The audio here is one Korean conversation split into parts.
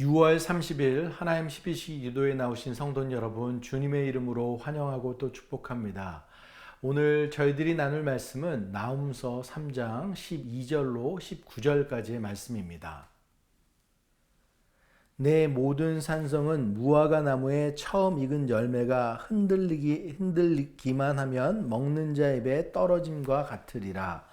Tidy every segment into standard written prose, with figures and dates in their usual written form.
6월 30일 하나님 12시 기도에 나오신 성도 여러분, 주님의 이름으로 환영하고 또 축복합니다. 오늘 저희들이 나눌 말씀은 나훔서 3장 12절로 19절까지의 말씀입니다. 내 모든 산성은 무화과 나무의 처음 익은 열매가 흔들리기만 하면 먹는 자 입에 떨어짐과 같으리라.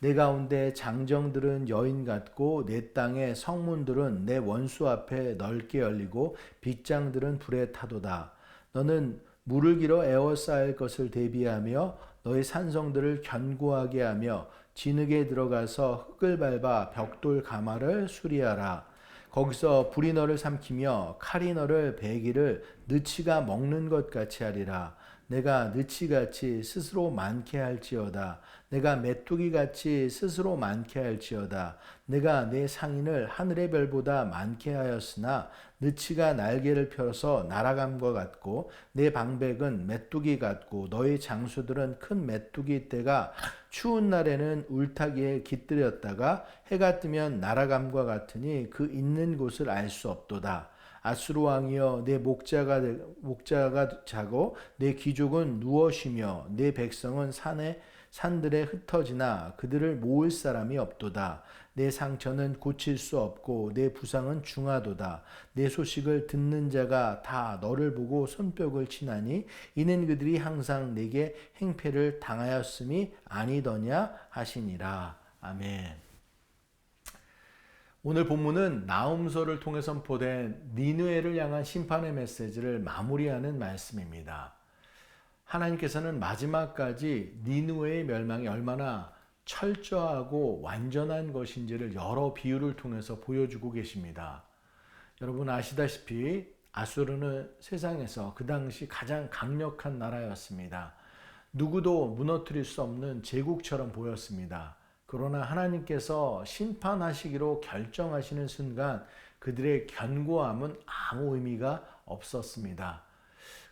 내 가운데 장정들은 여인 같고 내 땅의 성문들은 내 원수 앞에 넓게 열리고 빗장들은 불에 타도다. 너는 물을 길어 에워싸일 것을 대비하며 너의 산성들을 견고하게 하며 진흙에 들어가서 흙을 밟아 벽돌 가마를 수리하라. 거기서 불이 너를 삼키며 칼이 너를 베기를 느치가 먹는 것 같이 하리라. 내가 느치같이 스스로 많게 할지어다. 내가 메뚜기같이 스스로 많게 할지어다. 내가 내 상인을 하늘의 별보다 많게 하였으나 느치가 날개를 펴서 날아감과 같고 내 방백은 메뚜기 같고 너희 장수들은 큰 메뚜기 떼가 추운 날에는 울타기에 깃들였다가 해가 뜨면 날아감과 같으니 그 있는 곳을 알 수 없도다. 아수르 왕이여 내 목자가 자고 내 귀족은 누워 쉬며 내 백성은 산들에 흩어지나 그들을 모을 사람이 없도다. 내 상처는 고칠 수 없고 내 부상은 중하도다. 내 소식을 듣는 자가 다 너를 보고 손뼉을 치나니 이는 그들이 항상 내게 행패를 당하였음이 아니더냐 하시니라. 아멘. 오늘 본문은 나훔서를 통해 선포된 니느웨를 향한 심판의 메시지를 마무리하는 말씀입니다. 하나님께서는 마지막까지 니느웨의 멸망이 얼마나 철저하고 완전한 것인지를 여러 비유를 통해서 보여주고 계십니다. 여러분 아시다시피 아수르는 세상에서 그 당시 가장 강력한 나라였습니다. 누구도 무너뜨릴 수 없는 제국처럼 보였습니다. 그러나 하나님께서 심판하시기로 결정하시는 순간 그들의 견고함은 아무 의미가 없었습니다.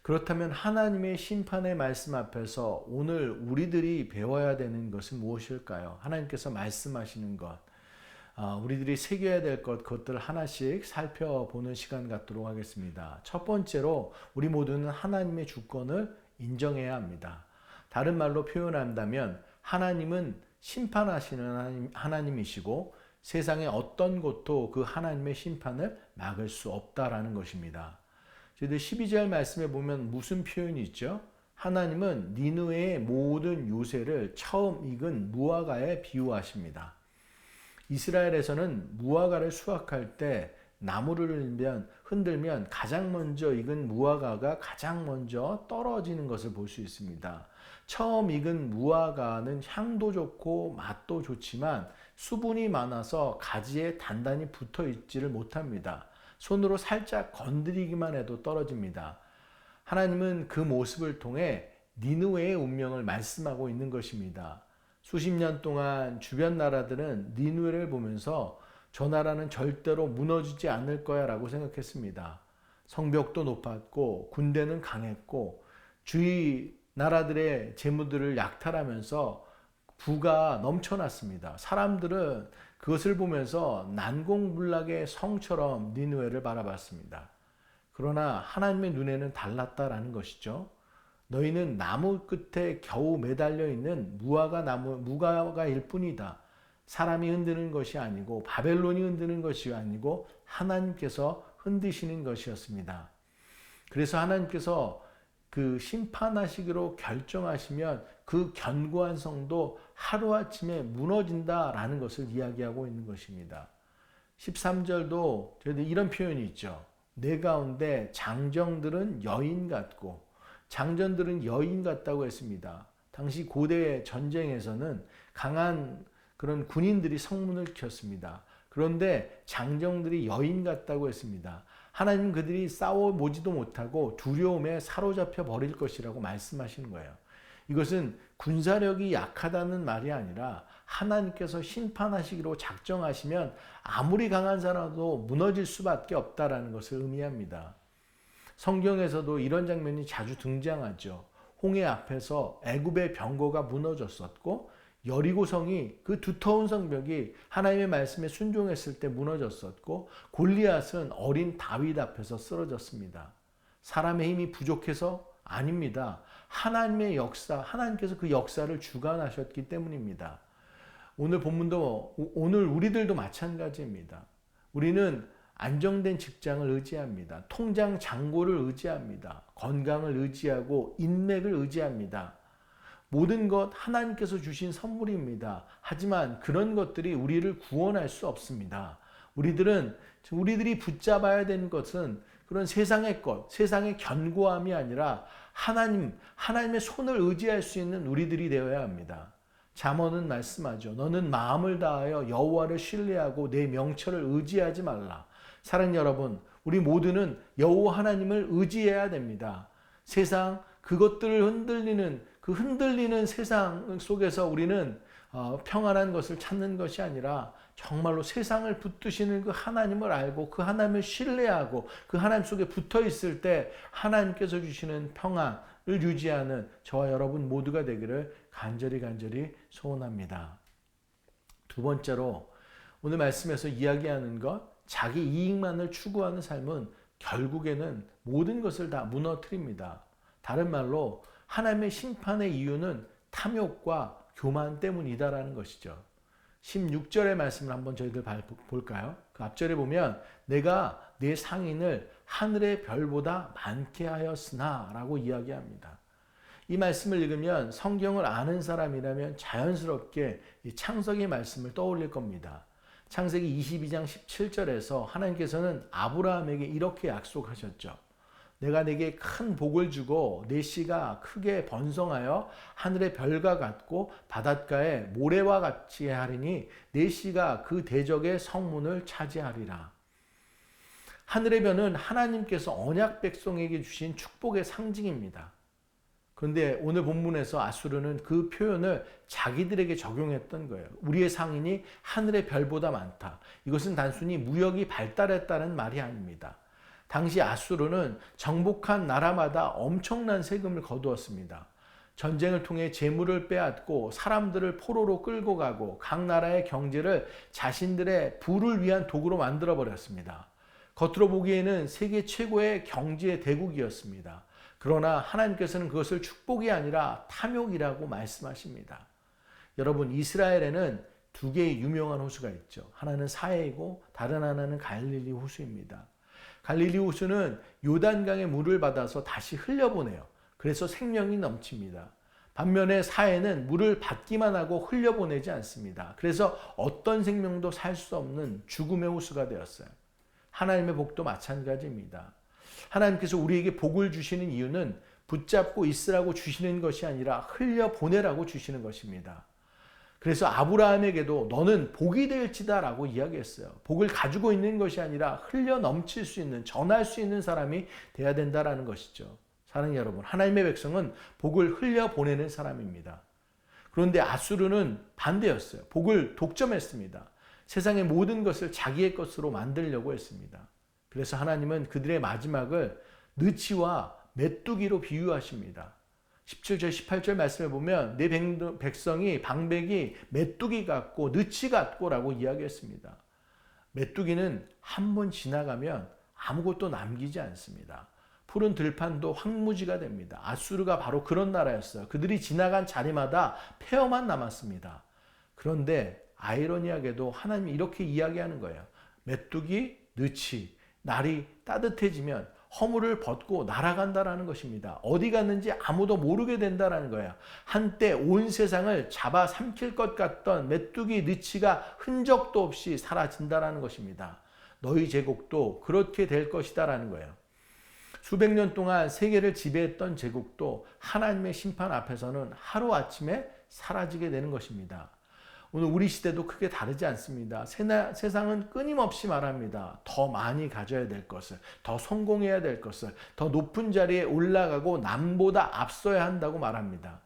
그렇다면 하나님의 심판의 말씀 앞에서 오늘 우리들이 배워야 되는 것은 무엇일까요? 하나님께서 말씀하시는 것, 우리들이 새겨야 될 것, 그것들을 하나씩 살펴보는 시간 갖도록 하겠습니다. 첫 번째로 우리 모두는 하나님의 주권을 인정해야 합니다. 다른 말로 표현한다면 하나님은 심판하시는 하나님이시고 세상의 어떤 것도 그 하나님의 심판을 막을 수 없다라는 것입니다. 저희들 12절 말씀에 보면 무슨 표현이 있죠? 하나님은 니느웨의 모든 요새를 처음 익은 무화과에 비유하십니다. 이스라엘에서는 무화과를 수확할 때 나무를 흔들면 가장 먼저 익은 무화과가 가장 먼저 떨어지는 것을 볼 수 있습니다. 처음 익은 무화과는 향도 좋고 맛도 좋지만 수분이 많아서 가지에 단단히 붙어 있지를 못합니다. 손으로 살짝 건드리기만 해도 떨어집니다. 하나님은 그 모습을 통해 니느웨의 운명을 말씀하고 있는 것입니다. 수십 년 동안 주변 나라들은 니느웨를 보면서 저 나라는 절대로 무너지지 않을 거야 라고 생각했습니다. 성벽도 높았고 군대는 강했고 주위 나라들의 재무들을 약탈하면서 부가 넘쳐났습니다. 사람들은 그것을 보면서 난공불락의 성처럼 니느웨를 바라봤습니다. 그러나 하나님의 눈에는 달랐다라는 것이죠. 너희는 나무 끝에 겨우 매달려 있는 무화과일 뿐이다. 사람이 흔드는 것이 아니고 바벨론이 흔드는 것이 아니고 하나님께서 흔드시는 것이었습니다. 그래서 하나님께서 그 심판하시기로 결정하시면 그 견고한 성도 하루아침에 무너진다라는 것을 이야기하고 있는 것입니다. 13절도 저희들 이런 표현이 있죠. 내 가운데 장정들은 여인 같고 장전들은 여인 같다고 했습니다. 당시 고대 전쟁에서는 강한 그런 군인들이 성문을 켰습니다. 그런데 장정들이 여인 같다고 했습니다. 하나님은 그들이 싸워보지도 못하고 두려움에 사로잡혀 버릴 것이라고 말씀하시는 거예요. 이것은 군사력이 약하다는 말이 아니라 하나님께서 심판하시기로 작정하시면 아무리 강한 사람도 무너질 수밖에 없다라는 것을 의미합니다. 성경에서도 이런 장면이 자주 등장하죠. 홍해 앞에서 애굽의 병거가 무너졌었고 여리고성이 그 두터운 성벽이 하나님의 말씀에 순종했을 때 무너졌었고 골리앗은 어린 다윗 앞에서 쓰러졌습니다. 사람의 힘이 부족해서 아닙니다. 하나님의 역사, 하나님께서 그 역사를 주관하셨기 때문입니다. 오늘 본문도 오늘 우리들도 마찬가지입니다. 우리는 안정된 직장을 의지합니다. 통장 잔고를 의지합니다. 건강을 의지하고 인맥을 의지합니다. 모든 것 하나님께서 주신 선물입니다. 하지만 그런 것들이 우리를 구원할 수 없습니다. 우리들이 붙잡아야 되는 것은 그런 세상의 것, 세상의 견고함이 아니라 하나님의 손을 의지할 수 있는 우리들이 되어야 합니다. 잠언은 말씀하죠. 너는 마음을 다하여 여호와를 신뢰하고 내 명철을 의지하지 말라. 사랑하는 여러분, 우리 모두는 여호와 하나님을 의지해야 됩니다. 세상 그것들을 흔들리는 세상 속에서 우리는 평안한 것을 찾는 것이 아니라 정말로 세상을 붙드시는 그 하나님을 알고 그 하나님을 신뢰하고 그 하나님 속에 붙어 있을 때 하나님께서 주시는 평안을 유지하는 저와 여러분 모두가 되기를 간절히 소원합니다. 두 번째로 오늘 말씀에서 이야기하는 것, 자기 이익만을 추구하는 삶은 결국에는 모든 것을 다 무너뜨립니다. 다른 말로 하나님의 심판의 이유는 탐욕과 교만 때문이다라는 것이죠. 16절의 말씀을 한번 저희들 볼까요? 그 앞절에 보면 내가 내 상인을 하늘의 별보다 많게 하였으나 라고 이야기합니다. 이 말씀을 읽으면 성경을 아는 사람이라면 자연스럽게 이 창세기 말씀을 떠올릴 겁니다. 창세기 22장 17절에서 하나님께서는 아브라함에게 이렇게 약속하셨죠. 내가 내게 큰 복을 주고 내 씨가 크게 번성하여 하늘의 별과 같고 바닷가의 모래와 같이 하리니 내 씨가 그 대적의 성문을 차지하리라. 하늘의 별은 하나님께서 언약 백성에게 주신 축복의 상징입니다. 그런데 오늘 본문에서 아수르는 그 표현을 자기들에게 적용했던 거예요. 우리의 상인이 하늘의 별보다 많다. 이것은 단순히 무역이 발달했다는 말이 아닙니다. 당시 아수르는 정복한 나라마다 엄청난 세금을 거두었습니다. 전쟁을 통해 재물을 빼앗고 사람들을 포로로 끌고 가고 각 나라의 경제를 자신들의 부를 위한 도구로 만들어 버렸습니다. 겉으로 보기에는 세계 최고의 경제 대국이었습니다. 그러나 하나님께서는 그것을 축복이 아니라 탐욕이라고 말씀하십니다. 여러분, 이스라엘에는 두 개의 유명한 호수가 있죠. 하나는 사해이고 다른 하나는 갈릴리 호수입니다. 갈릴리 호수는 요단강의 물을 받아서 다시 흘려보내요. 그래서 생명이 넘칩니다. 반면에 사해는 물을 받기만 하고 흘려보내지 않습니다. 그래서 어떤 생명도 살 수 없는 죽음의 호수가 되었어요. 하나님의 복도 마찬가지입니다. 하나님께서 우리에게 복을 주시는 이유는 붙잡고 있으라고 주시는 것이 아니라 흘려보내라고 주시는 것입니다. 그래서 아브라함에게도 너는 복이 될지다 라고 이야기했어요. 복을 가지고 있는 것이 아니라 흘려 넘칠 수 있는, 전할 수 있는 사람이 돼야 된다는 것이죠. 사랑하는 여러분, 하나님의 백성은 복을 흘려보내는 사람입니다. 그런데 아수르는 반대였어요. 복을 독점했습니다. 세상의 모든 것을 자기의 것으로 만들려고 했습니다. 그래서 하나님은 그들의 마지막을 느치와 메뚜기로 비유하십니다. 17절 18절 말씀을 보면 내 백성이 방백이 메뚜기 같고 느치 같고 라고 이야기했습니다. 메뚜기는 한 번 지나가면 아무것도 남기지 않습니다. 푸른 들판도 황무지가 됩니다. 아수르가 바로 그런 나라였어요. 그들이 지나간 자리마다 폐허만 남았습니다. 그런데 아이러니하게도 하나님이 이렇게 이야기하는 거예요. 메뚜기, 느치, 날이 따뜻해지면 허물을 벗고 날아간다라는 것입니다. 어디 갔는지 아무도 모르게 된다라는 거예요. 한때 온 세상을 잡아 삼킬 것 같던 메뚜기 느치가 흔적도 없이 사라진다라는 것입니다. 너희 제국도 그렇게 될 것이다라는 거예요. 수백 년 동안 세계를 지배했던 제국도 하나님의 심판 앞에서는 하루아침에 사라지게 되는 것입니다. 오늘 우리 시대도 크게 다르지 않습니다. 세상은 끊임없이 말합니다. 더 많이 가져야 될 것을, 더 성공해야 될 것을, 더 높은 자리에 올라가고 남보다 앞서야 한다고 말합니다.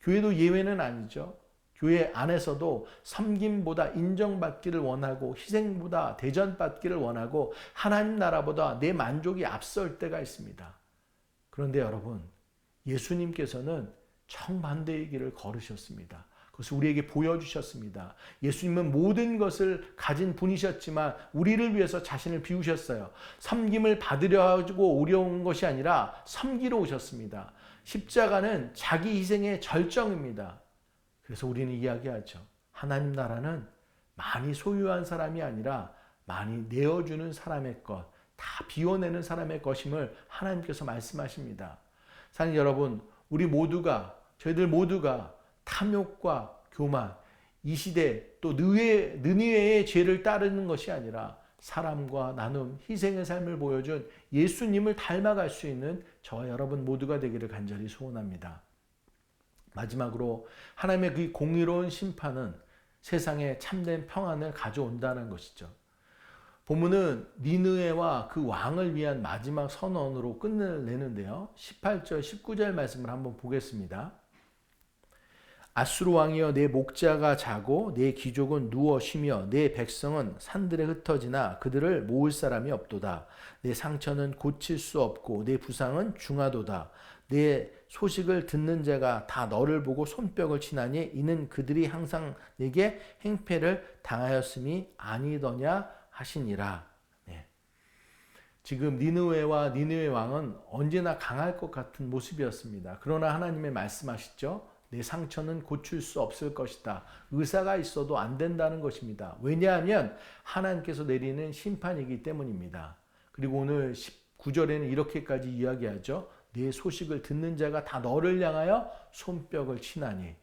교회도 예외는 아니죠. 교회 안에서도 섬김보다 인정받기를 원하고 희생보다 대전받기를 원하고 하나님 나라보다 내 만족이 앞설 때가 있습니다. 그런데 여러분, 예수님께서는 정반대의 길을 걸으셨습니다. 그것을 우리에게 보여주셨습니다. 예수님은 모든 것을 가진 분이셨지만 우리를 위해서 자신을 비우셨어요. 섬김을 받으려 하고 오려온 것이 아니라 섬기러 오셨습니다. 십자가는 자기 희생의 절정입니다. 그래서 우리는 이야기하죠. 하나님 나라는 많이 소유한 사람이 아니라 많이 내어주는 사람의 것, 다 비워내는 사람의 것임을 하나님께서 말씀하십니다. 사랑하는 여러분, 저희들 모두가 탐욕과 교만, 이 시대 또 느니웨의 죄를 따르는 것이 아니라 사람과 나눔, 희생의 삶을 보여준 예수님을 닮아갈 수 있는 저와 여러분 모두가 되기를 간절히 소원합니다. 마지막으로 하나님의 그 공의로운 심판은 세상에 참된 평안을 가져온다는 것이죠. 본문은 니느웨와 그 왕을 위한 마지막 선언으로 끝내는데요. 18절, 19절 말씀을 한번 보겠습니다. 아수르 왕이여 내 목자가 자고 내 귀족은 누워 쉬며 내 백성은 산들에 흩어지나 그들을 모을 사람이 없도다. 내 상처는 고칠 수 없고 내 부상은 중하도다. 내 소식을 듣는 자가 다 너를 보고 손뼉을 치나니 이는 그들이 항상 내게 행패를 당하였음이 아니더냐 하시니라. 네. 지금 니느웨와 니느웨 왕은 언제나 강할 것 같은 모습이었습니다. 그러나 하나님의 말씀하시죠. 내 상처는 고칠 수 없을 것이다. 의사가 있어도 안 된다는 것입니다. 왜냐하면 하나님께서 내리는 심판이기 때문입니다. 그리고 오늘 19절에는 이렇게까지 이야기하죠. 내 소식을 듣는 자가 다 너를 향하여 손뼉을 치나니.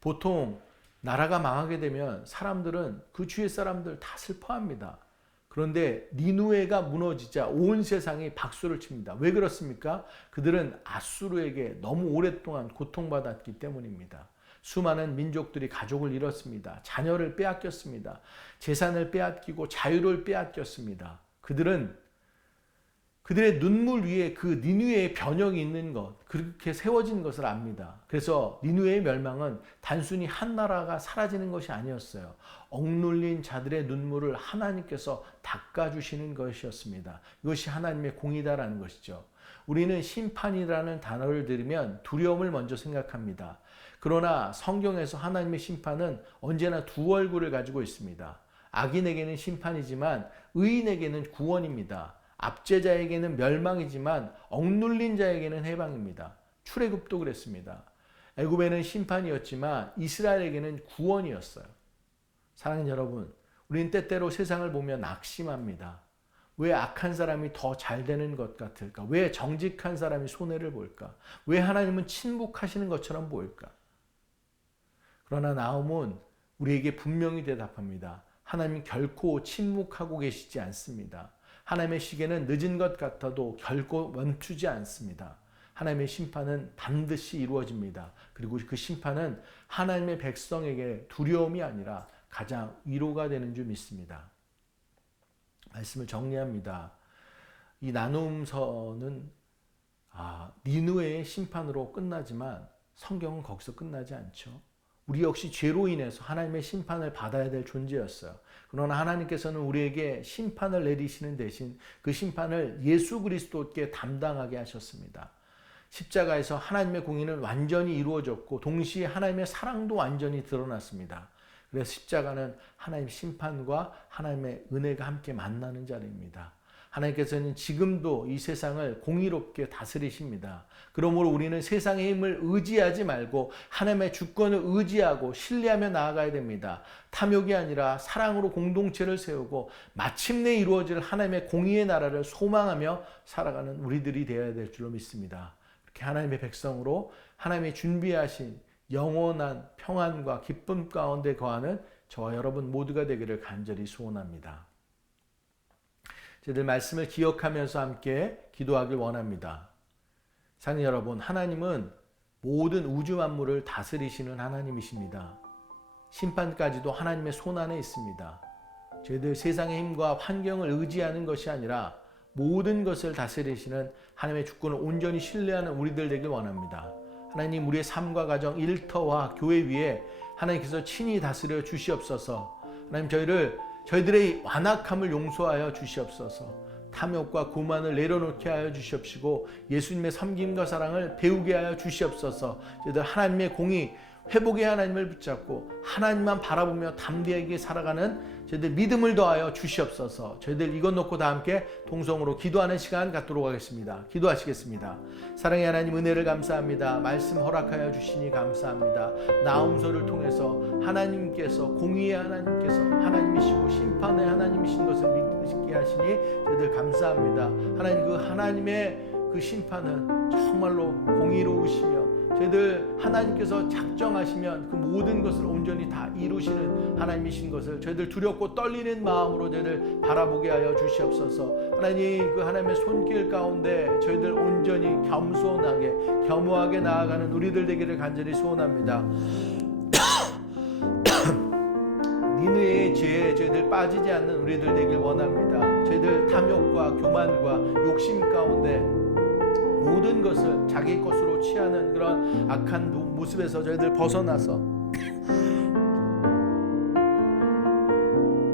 보통 나라가 망하게 되면 사람들은 그 주위의 사람들 다 슬퍼합니다. 그런데 니느웨가 무너지자 온 세상이 박수를 칩니다. 왜 그렇습니까? 그들은 아수르에게 너무 오랫동안 고통받았기 때문입니다. 수많은 민족들이 가족을 잃었습니다. 자녀를 빼앗겼습니다. 재산을 빼앗기고 자유를 빼앗겼습니다. 그들의 눈물 위에 그 니느웨의 변형이 있는 것, 그렇게 세워진 것을 압니다. 그래서 니느웨의 멸망은 단순히 한 나라가 사라지는 것이 아니었어요. 억눌린 자들의 눈물을 하나님께서 닦아주시는 것이었습니다. 이것이 하나님의 공의다라는 것이죠. 우리는 심판이라는 단어를 들으면 두려움을 먼저 생각합니다. 그러나 성경에서 하나님의 심판은 언제나 두 얼굴을 가지고 있습니다. 악인에게는 심판이지만 의인에게는 구원입니다. 압제자에게는 멸망이지만 억눌린 자에게는 해방입니다. 출애굽도 그랬습니다. 애굽에는 심판이었지만 이스라엘에게는 구원이었어요. 사랑하는 여러분, 우리는 때때로 세상을 보며 낙심합니다. 왜 악한 사람이 더 잘 되는 것 같을까? 왜 정직한 사람이 손해를 볼까? 왜 하나님은 침묵하시는 것처럼 보일까? 그러나 나홈은 우리에게 분명히 대답합니다. 하나님 결코 침묵하고 계시지 않습니다. 하나님의 시계는 늦은 것 같아도 결코 멈추지 않습니다. 하나님의 심판은 반드시 이루어집니다. 그리고 그 심판은 하나님의 백성에게 두려움이 아니라 가장 위로가 되는 줄 믿습니다. 말씀을 정리합니다. 이 나눔서는 니느웨의 심판으로 끝나지만 성경은 거기서 끝나지 않죠. 우리 역시 죄로 인해서 하나님의 심판을 받아야 될 존재였어요. 그러나 하나님께서는 우리에게 심판을 내리시는 대신 그 심판을 예수 그리스도께 담당하게 하셨습니다. 십자가에서 하나님의 공의는 완전히 이루어졌고 동시에 하나님의 사랑도 완전히 드러났습니다. 그래서 십자가는 하나님 심판과 하나님의 은혜가 함께 만나는 자리입니다. 하나님께서는 지금도 이 세상을 공의롭게 다스리십니다. 그러므로 우리는 세상의 힘을 의지하지 말고 하나님의 주권을 의지하고 신뢰하며 나아가야 됩니다. 탐욕이 아니라 사랑으로 공동체를 세우고 마침내 이루어질 하나님의 공의의 나라를 소망하며 살아가는 우리들이 되어야 될 줄로 믿습니다. 이렇게 하나님의 백성으로 하나님의 준비하신 영원한 평안과 기쁨 가운데 거하는 저와 여러분 모두가 되기를 간절히 소원합니다. 저희들 말씀을 기억하면서 함께 기도하길 원합니다. 사랑하는 여러분, 하나님은 모든 우주 만물을 다스리시는 하나님이십니다. 심판까지도 하나님의 손 안에 있습니다. 저희들 세상의 힘과 환경을 의지하는 것이 아니라 모든 것을 다스리시는 하나님의 주권을 온전히 신뢰하는 우리들 되길 원합니다. 하나님, 우리의 삶과 가정, 일터와 교회 위에 하나님께서 친히 다스려 주시옵소서. 하나님, 저희들의 완악함을 용서하여 주시옵소서. 탐욕과 고만을 내려놓게 하여 주시옵시고 예수님의 섬김과 사랑을 배우게 하여 주시옵소서. 저희들 하나님의 공의 회복의 하나님을 붙잡고 하나님만 바라보며 담대하게 살아가는 저희들 믿음을 더하여 주시옵소서. 저희들 이것 놓고 다 함께 동성으로 기도하는 시간 갖도록 하겠습니다. 기도하시겠습니다. 사랑의 하나님, 은혜를 감사합니다. 말씀 허락하여 주시니 감사합니다. 나음소를 통해서 하나님께서, 공의의 하나님께서 하나님이시고 심판의 하나님이신 것을 믿게 하시니 저희들 감사합니다. 하나님, 그 하나님의 그 심판은 정말로 공의로우시며 저희들 하나님께서 작정하시면 그 모든 것을 온전히 다 이루시는 하나님이신 것을 저희들 두렵고 떨리는 마음으로 저희들 바라보게 하여 주시옵소서. 하나님, 그 하나님의 손길 가운데 저희들 온전히 겸손하게 겸허하게 나아가는 우리들 되기를 간절히 소원합니다. 니느웨의 죄에 저희들 빠지지 않는 우리들 되길 원합니다. 저희들 탐욕과 교만과 욕심 가운데 모든 것을 자기 것으로 취하는 그런 악한 모습에서 저희들 벗어나서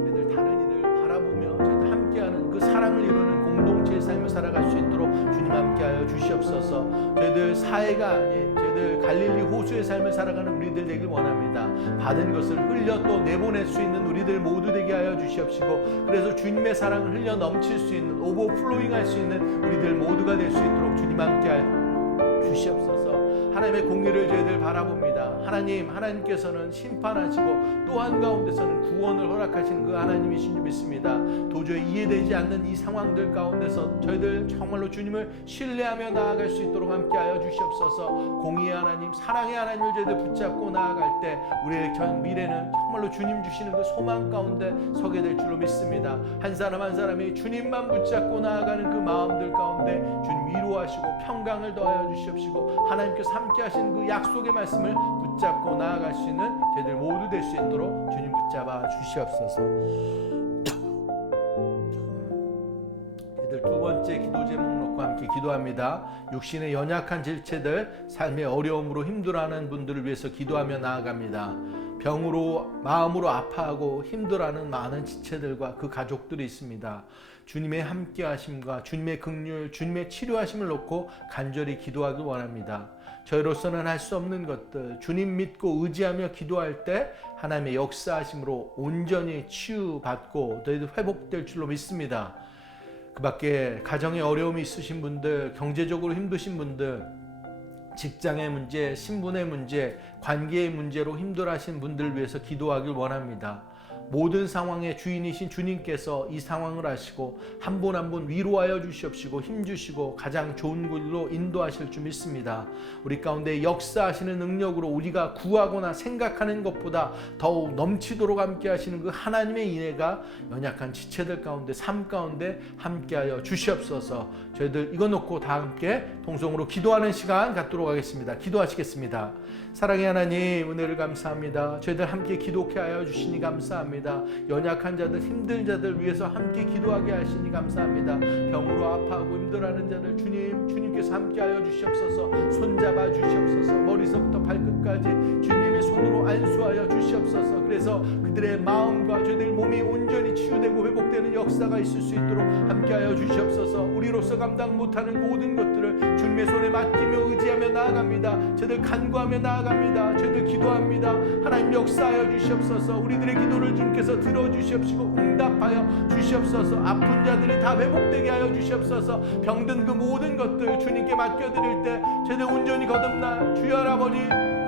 저희들 다른 이들 바라보며 저희들 함께하는 그 사랑을 이루는 공동체의 삶을 살아갈 수 있도록 주님 함께하여 주시옵소서. 저희들 사회가 아닌 저희들 갈릴리 호수의 삶을 살아가는 우리들 되길 원합니다. 받은 것을 흘려 또 내보낼 수 있는 우리들 모두 되게 하여 주시옵시고, 그래서 주님의 사랑을 흘려 넘칠 수 있는, 오버플로잉 할 수 있는 우리들 모두가 될 수 있도록 주님 함께하여 주시옵소서. 하나님의 공의를 저희들 바라봅니다. 하나님께서는 심판하시고 또 한가운데서는 구원을 허락하시는 그 하나님이신 줄 믿습니다. 도저히 이해되지 않는 이 상황들 가운데서 저희들 정말로 주님을 신뢰하며 나아갈 수 있도록 함께하여 주시옵소서. 공의의 하나님, 사랑의 하나님을 저희들 붙잡고 나아갈 때 우리의 전 미래는 정말로 주님 주시는 그 소망 가운데 서게 될 줄로 믿습니다. 한 사람 한 사람이 주님만 붙잡고 나아가는 그 마음들 가운데 주님 위로하시고 평강을 더하여 주시옵시고, 하나님께서 함께 하신 그 약속의 말씀을 붙잡고 나아갈 수 있는 저희들 모두 될 수 있도록 주님 붙잡아 주시옵소서. 저희들 두 번째 기도 제목 놓고 함께 기도합니다. 육신의 연약한 질체들, 삶의 어려움으로 힘들어하는 분들을 위해서 기도하며 나아갑니다. 병으로 마음으로 아파하고 힘들어하는 많은 지체들과 그 가족들이 있습니다. 주님의 함께하심과 주님의 긍휼, 주님의 치료하심을 놓고 간절히 기도하길 원합니다. 저희로서는 할 수 없는 것들, 주님 믿고 의지하며 기도할 때 하나님의 역사하심으로 온전히 치유받고 너희들 회복될 줄로 믿습니다. 그 밖에 가정에 어려움이 있으신 분들, 경제적으로 힘드신 분들, 직장의 문제, 신분의 문제, 관계의 문제로 힘들어하신 분들을 위해서 기도하길 원합니다. 모든 상황의 주인이신 주님께서 이 상황을 아시고 한 분 한 분 위로하여 주시옵시고 힘주시고 가장 좋은 길로 인도하실 줄 믿습니다. 우리 가운데 역사하시는 능력으로 우리가 구하거나 생각하는 것보다 더욱 넘치도록 함께 하시는 그 하나님의 인애가 연약한 지체들 가운데, 삶 가운데 함께하여 주시옵소서. 저희들 이거 놓고 다 함께 동성으로 기도하는 시간 갖도록 하겠습니다. 기도하시겠습니다. 사랑의 하나님, 은혜를 감사합니다. 저희들 함께 기도케 하여 주시니 감사합니다. 연약한 자들, 힘든 자들 위해서 함께 기도하게 하시니 감사합니다. 병으로 아파하고 힘들어하는 자들 주님께서 함께하여 주시옵소서. 손잡아 주시옵소서. 머리서부터 발끝까지 주님의 손으로 안수하여 주시옵소서. 그래서 그들의 마음과 저희들 몸이 온전히 치유되고 회복되는 역사가 있을 수 있도록 함께하여 주시옵소서. 우리로서 감당 못하는 모든 것들을 주님의 손에 맡기며 의지하며 나아갑니다. 저희들 간구하며 나아갑니다. 저희들 기도합니다. 하나님 역사하여 주시옵소서. 우리들의 기도를 주님께서 들어주시옵시고 응답하여 주시옵소서. 아픈 자들이 다 회복되게 하여 주시옵소서. 병든 그 모든 것들 주님께 맡겨드릴 때 저희들 온전히 거듭나 주여 할아버지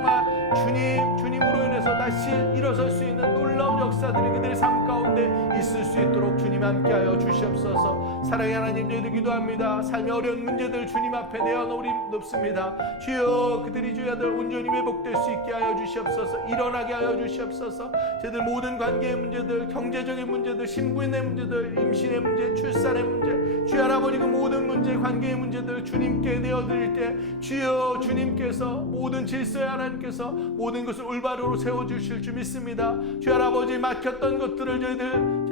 정말 주님으로 인해서 다시 일어설 수 있는 놀라운 역사들이 그들의 삶 가운데 있을 수 있도록 주님 함께하여 주시옵소서. 사랑의 하나님, 저희들 기도합니다. 삶의 어려운 문제들 주님 앞에 내어놓습니다. 주여, 그들이 주야들 온전히 회복될 수 있게 하여 주시옵소서. 일어나게 하여 주시옵소서. 저희들 모든 관계의 문제들, 경제적인 문제들, 신부인의 문제들, 임신의 문제, 출산의 문제, 주여 할아버지 그 모든 문제, 관계의 문제들 주님께 내어드릴 때 주여, 주님께서 모든 질서의 하나님께서 모든 것을 올바르로 세워주실 줄 믿습니다. 주여 할아버지, 막혔던 것들을 저희들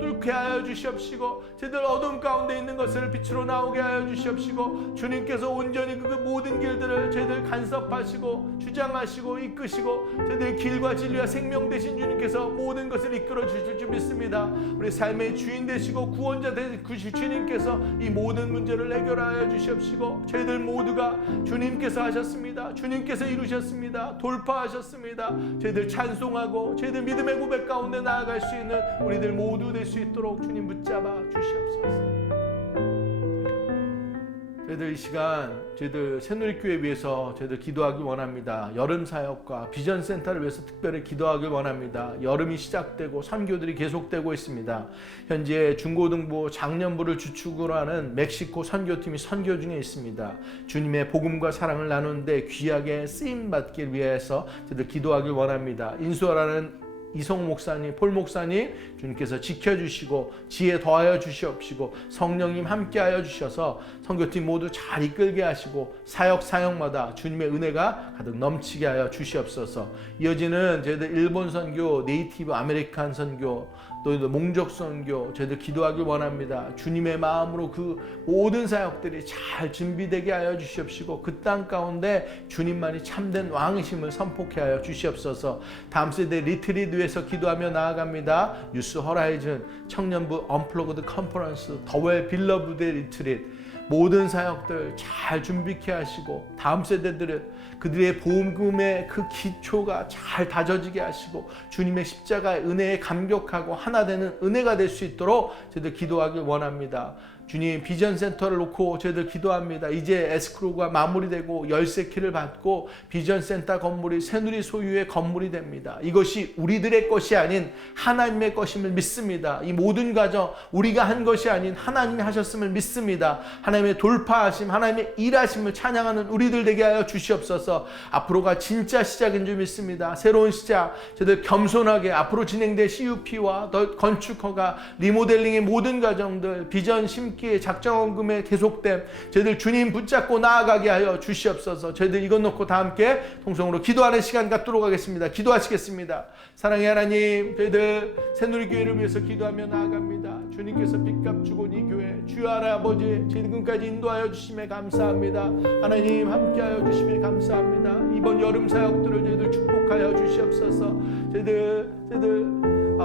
뚫게 거룩해 하여 주시옵시고 저희들 어둠 가운데 있는 것을 빛으로 나오게 하여 주시옵시고 주님께서 온전히 그 모든 길들을 저희들 간섭하시고 주장하시고 이끄시고 저희들 길과 진리와 생명 되신 주님께서 모든 것을 이끌어 주실 줄 믿습니다. 우리 삶의 주인 되시고 구원자 되신 그 주님께서 이 모든 문제를 해결하여 주시옵시고 저희들 모두가 주님께서 하셨습니다. 주님께서 이루셨습니다. 돌파하셨습니다. 저희들 찬송하고 저희들 믿음의 고백 가운데 나아갈 수 있는 우리들 모두 될 수 있도록 주님 붙잡아 주시옵소서. 저희들 이 시간 저희들 새누리교회 위해서 저희들 기도하기 원합니다. 여름 사역과 비전 센터를 위해서 특별히 기도하길 원합니다. 여름이 시작되고 선교들이 계속되고 있습니다. 현재 중고등부 장년부를 주축으로 하는 멕시코 선교팀이 선교 중에 있습니다. 주님의 복음과 사랑을 나누는데 귀하게 쓰임 받길 위해서 저희들 기도하길 원합니다. 인수하라는 이성 목사님, 폴 목사님 주님께서 지켜주시고 지혜 더하여 주시옵시고 성령님 함께하여 주셔서 선교팀 모두 잘 이끌게 하시고 사역마다 주님의 은혜가 가득 넘치게 하여 주시옵소서. 이어지는 저희들 일본 선교, 네이티브 아메리칸 선교, 또 몽족 선교 저희들 기도하길 원합니다. 주님의 마음으로 그 모든 사역들이 잘 준비되게 하여 주시옵시고 그 땅 가운데 주님만이 참된 왕이심을 선포케 하여 주시옵소서. 다음 세대 리트릿 위해서 기도하며 나아갑니다. 유스 허라이즌 청년부 언플러그드 컨퍼런스 더웰 빌러브드 리트릿 모든 사역들 잘 준비케 하시고 다음 세대들은 그들의 보험금의 그 기초가 잘 다져지게 하시고 주님의 십자가의 은혜에 감격하고 하나 되는 은혜가 될 수 있도록 저희들 기도하길 원합니다. 주님 비전 센터를 놓고 저희들 기도합니다. 이제 에스크로가 마무리되고 열쇠 키를 받고 비전 센터 건물이 새누리 소유의 건물이 됩니다. 이것이 우리들의 것이 아닌 하나님의 것임을 믿습니다. 이 모든 과정 우리가 한 것이 아닌 하나님이 하셨음을 믿습니다. 하나님의 돌파하심, 하나님의 일하심을 찬양하는 우리들 되게 하여 주시옵소서. 앞으로가 진짜 시작인 줄 믿습니다. 새로운 시작, 저희들 겸손하게 앞으로 진행될 CUP와 건축허가 리모델링의 모든 과정들 비전 심기의 작정원금의 계속됨 저희들 주님 붙잡고 나아가게 하여 주시옵소서. 저희들 이것 놓고 다 함께 통성으로 기도하는 시간 갖도록 하겠습니다. 기도하시겠습니다. 사랑의 하나님, 저희들 새누리교회를 위해서 기도하며 나아갑니다. 주님께서 빚값 주고 이 교회 주여 아버지 지금까지 인도하여 주심에 감사합니다. 하나님 함께하여 주심에 감사합니다. 이번 여름 사역들을 저희들 축복하여 주시옵소서. 저희들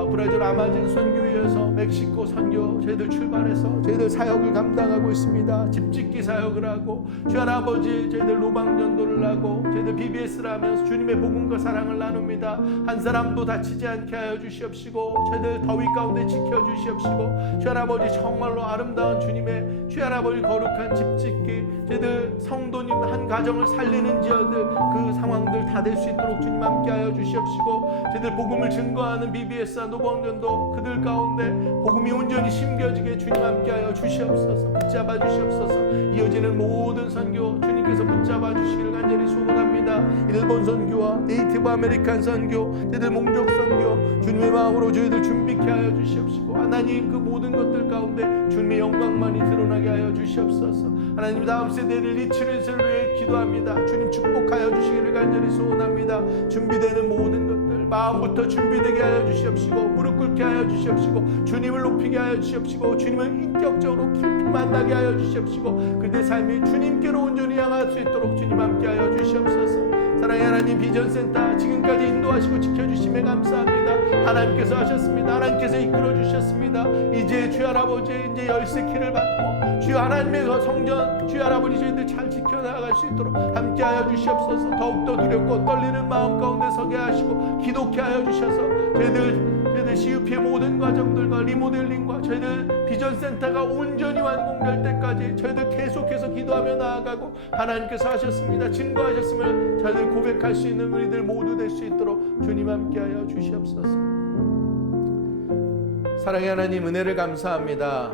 브라질 아마존 선교위에서 멕시코 선교 저희들 출발해서 저희들 사역을 감당하고 있습니다. 집짓기 사역을 하고 주 아버지 저희들 로방전도를 하고 저희들 BBS를 하면서 주님의 복음과 사랑을 나눕니다. 한 사람도 다치지 않게 하여 주시옵시고 저희들 더위 가운데 지켜주시옵시고 주 아버지 정말로 아름다운 주님의 주 아버지 거룩한 집짓기 저희들 성도님 한 가정을 살리는 지어들 그 상황들 다 될 수 있도록 주님 함께하여 주시옵시고 저희들 복음을 증거하는 BBS와 노방전도 그들 가운데 복음이 온전히 심겨지게 주님 함께하여 주시옵소서. 붙잡아 주시옵소서. 이어지는 모든 선교 주님께서 붙잡아 주시기를 간절히 소원합니다. 일본 선교와 네이티브 아메리칸 선교 저희들 몽족 선교 주님의 마음으로 저희들 준비케 하여 주시옵시고 하나님 그 모든 것들 가운데 주님의 영광만이 드러나게 하여 주시옵소서. 하나님 다음 세대를 리트릿을 위해 기도합니다. 주님 축복하여 주시기를 간절히 소원합니다. 준비되는 모든 것들 마음부터 준비되게 하여 주시옵시고 무릎 꿇게 하여 주시옵시고 주님을 높이게 하여 주시옵시고 주님을 인격적으로 깊이 만나게 하여 주시옵시고 그들의 삶이 주님께로 온전히 향할 수 있도록 주님 함께 하여 주시옵소서. 사랑의 하나님 비전센터 지금까지 인도하시고 지켜주심에 감사합니다. 하나님께서 하셨습니다. 하나님께서 이끌어 주셨습니다. 이제 주 할아버지 이제 열쇠 키를 받고 주 하나님의 성전 주 할아버지 저희들 잘 지켜나갈 수 있도록 함께하여 주시옵소서. 더욱더 두렵고 떨리는 마음 가운데 서게 하시고 기도케 하여 주셔서 저희들 CUP의 모든 과정들과 리모델링과 저희들 비전센터가 온전히 완공될 때까지 저희들 계속해서 기도하며 나아가고 하나님께서 하셨습니다. 증거하셨음을 저희들 고백할 수 있는 우리들 모두 될 수 있도록 주님 함께하여 주시옵소서. 사랑의 하나님 은혜를 감사합니다.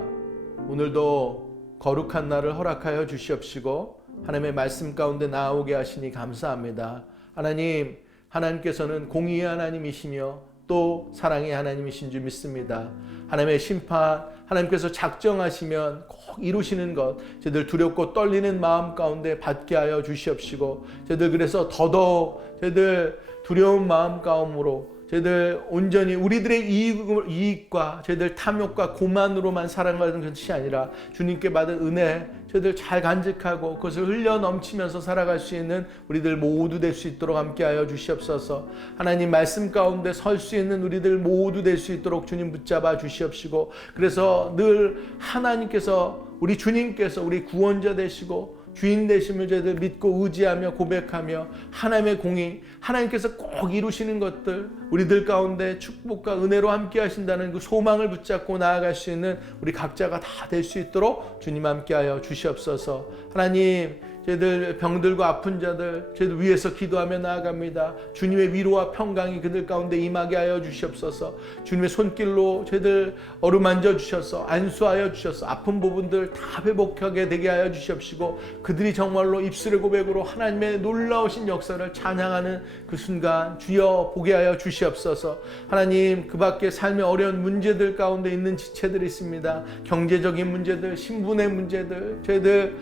오늘도 거룩한 날을 허락하여 주시옵시고 하나님의 말씀 가운데 나오게 하시니 감사합니다. 하나님께서는 공의의 하나님이시며 또 사랑의 하나님이신 줄 믿습니다. 하나님의 심판 하나님께서 작정하시면 꼭 이루시는 것 저희들 두렵고 떨리는 마음 가운데 받게 하여 주시옵시고 저희들 그래서 더더욱 저희들 두려운 마음 가운데로 저희들 온전히 우리들의 이익과 저희들 탐욕과 고만으로만 살아가는 것이 아니라 주님께 받은 은혜 저희들 잘 간직하고 그것을 흘려 넘치면서 살아갈 수 있는 우리들 모두 될 수 있도록 함께하여 주시옵소서. 하나님 말씀 가운데 설 수 있는 우리들 모두 될 수 있도록 주님 붙잡아 주시옵시고, 그래서 늘 하나님께서 우리 주님께서 우리 구원자 되시고 주인 되심을 저희들 믿고 의지하며 고백하며 하나님의 공의, 하나님께서 꼭 이루시는 것들 우리들 가운데 축복과 은혜로 함께 하신다는 그 소망을 붙잡고 나아갈 수 있는 우리 각자가 다 될 수 있도록 주님 함께하여 주시옵소서. 하나님, 저희들 병들고 아픈 자들 저희들 위해서 기도하며 나아갑니다. 주님의 위로와 평강이 그들 가운데 임하게 하여 주시옵소서. 주님의 손길로 저희들 어루만져 주셔서 안수하여 주셔서 아픈 부분들 다 회복하게 되게 하여 주시옵시고, 그들이 정말로 입술의 고백으로 하나님의 놀라우신 역사를 찬양하는 그 순간 주여 보게 하여 주시옵소서. 하나님, 그 밖에 삶의 어려운 문제들 가운데 있는 지체들이 있습니다. 경제적인 문제들, 신분의 문제들, 저희들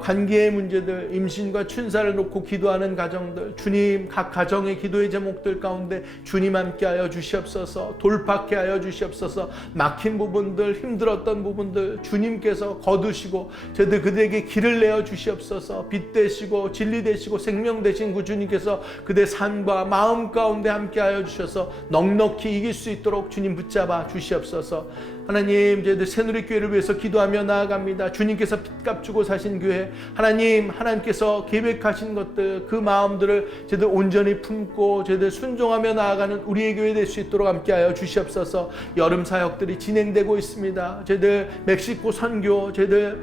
관계의 문제들, 임신과 춘사를 놓고 기도하는 가정들, 주님 각 가정의 기도의 제목들 가운데 주님 함께하여 주시옵소서. 돌파케 하여 주시옵소서. 막힌 부분들, 힘들었던 부분들 주님께서 거두시고 저희들 그들에게 길을 내어 주시옵소서. 빛 되시고 진리 되시고 생명 되신 그 주님께서 그들의 삶과 마음 가운데 함께하여 주셔서 넉넉히 이길 수 있도록 주님 붙잡아 주시옵소서. 하나님, 저희들 새누리교회를 위해서 기도하며 나아갑니다. 주님께서 핏값 주고 사신 교회, 하나님께서 계획하신 것들, 그 마음들을 저희들 온전히 품고 저희들 순종하며 나아가는 우리의 교회 될 수 있도록 함께하여 주시옵소서. 여름 사역들이 진행되고 있습니다. 저희들 멕시코 선교, 저희들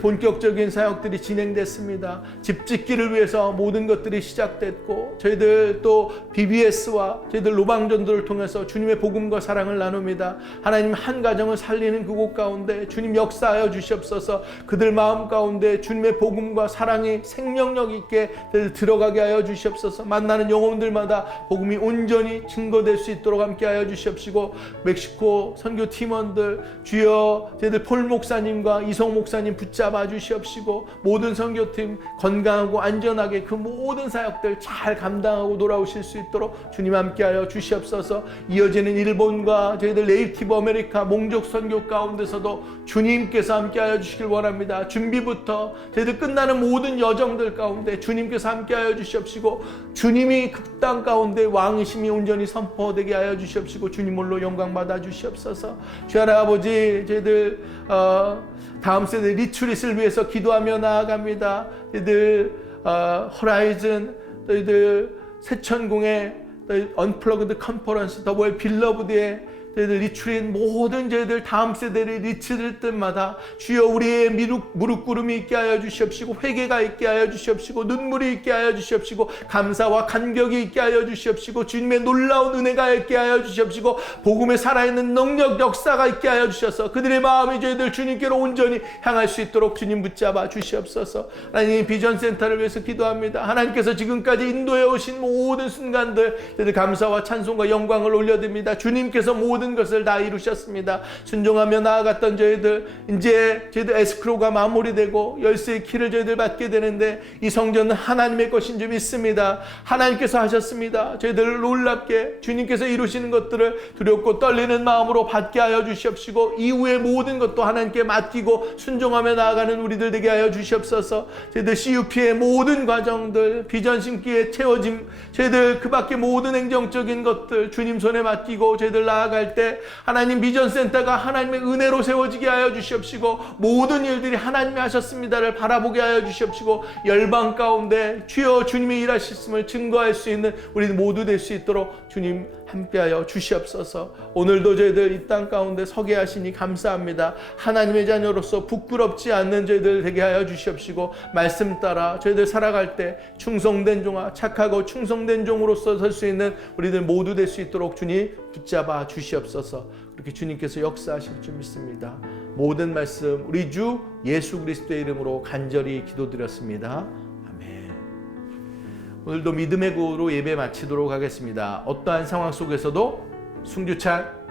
본격적인 사역들이 진행됐습니다. 집 짓기를 위해서 모든 것들이 시작됐고, 저희들 또 BBS와 저희들 로방전도를 통해서 주님의 복음과 사랑을 나눕니다. 하나님, 한 가정을 살리는 그곳 가운데 주님 역사하여 주시옵소서. 그들 마음 가운데 주님의 복음과 사랑이 생명력 있게 들어가게 하여 주시옵소서. 만나는 영혼들마다 복음이 온전히 증거될 수 있도록 함께 하여 주시옵시고, 멕시코 선교 팀원들 주여 저희들 폴 목사님과 이성 목사님 붙잡아 주시옵시고, 모든 선교팀 건강하고 안전하게 그 모든 사역들 잘 감당하고 돌아오실 수 있도록 주님 함께하여 주시옵소서. 이어지는 일본과 저희들 네이티브 아메리카 몽족 선교 가운데서도 주님께서 함께하여 주시길 원합니다. 준비부터 저희들 끝나는 모든 여정들 가운데 주님께서 함께하여 주시옵시고, 주님이 그 땅 가운데 왕이심이 온전히 선포되게 하여 주시옵시고, 주님 홀로 영광 받아 주시옵소서. 주 하나님 아버지, 저희들 다음 세대 리트릿을 위해서 기도하며 나아갑니다. 저희들 호라이즌, 저희들 새천공의 언플러그드 컨퍼런스, 더보의 빌러브드의 저희들 리트릿, 모든 저희들 다음 세대의 리트릿 때마다 주여 우리의 무릎 꿇음이 있게 하여 주시옵시고, 회개가 있게 하여 주시옵시고, 눈물이 있게 하여 주시옵시고, 감사와 간격이 있게 하여 주시옵시고, 주님의 놀라운 은혜가 있게 하여 주시옵시고, 복음에 살아있는 능력 역사가 있게 하여 주셔서 그들의 마음이 저희들 주님께로 온전히 향할 수 있도록 주님 붙잡아 주시옵소서. 하나님, 비전센터를 위해서 기도합니다. 하나님께서 지금까지 인도해 오신 모든 순간들 저희들 감사와 찬송과 영광을 올려드립니다. 주님께서 모든 것을 다 이루셨습니다. 순종하며 나아갔던 저희들, 이제 저희들 에스크로가 마무리되고 열쇠의 키를 저희들 받게 되는데, 이 성전은 하나님의 것인 줄 믿습니다. 하나님께서 하셨습니다. 저희들 놀랍게 주님께서 이루시는 것들을 두렵고 떨리는 마음으로 받게 하여 주시옵시고, 이후의 모든 것도 하나님께 맡기고 순종하며 나아가는 우리들 되게 하여 주시옵소서. 저희들 CUP의 모든 과정들, 비전 심기에 채워짐, 저희들 그 밖에 모든 행정적인 것들 주님 손에 맡기고 저희들 나아갈 때 하나님, 비전센터가 하나님의 은혜로 세워지게 하여 주시옵시고, 모든 일들이 하나님이 하셨습니다를 바라보게 하여 주시옵시고, 열방 가운데 주여 주님의 일하셨음을 증거할 수 있는 우리 모두 될 수 있도록 주님 함께하여 주시옵소서. 오늘도 저희들 이 땅 가운데 서게 하시니 감사합니다. 하나님의 자녀로서 부끄럽지 않는 저희들 되게 하여 주시옵시고, 말씀 따라 저희들 살아갈 때 충성된 종아, 착하고 충성된 종으로서 설 수 있는 우리들 모두 될 수 있도록 주님 붙잡아 주시옵소서. 그렇게 주님께서 역사하실 줄 믿습니다. 모든 말씀 우리 주 예수 그리스도의 이름으로 간절히 기도드렸습니다. 오늘도 믿음의 구호로 예배 마치도록 하겠습니다. 어떠한 상황 속에서도 승주찬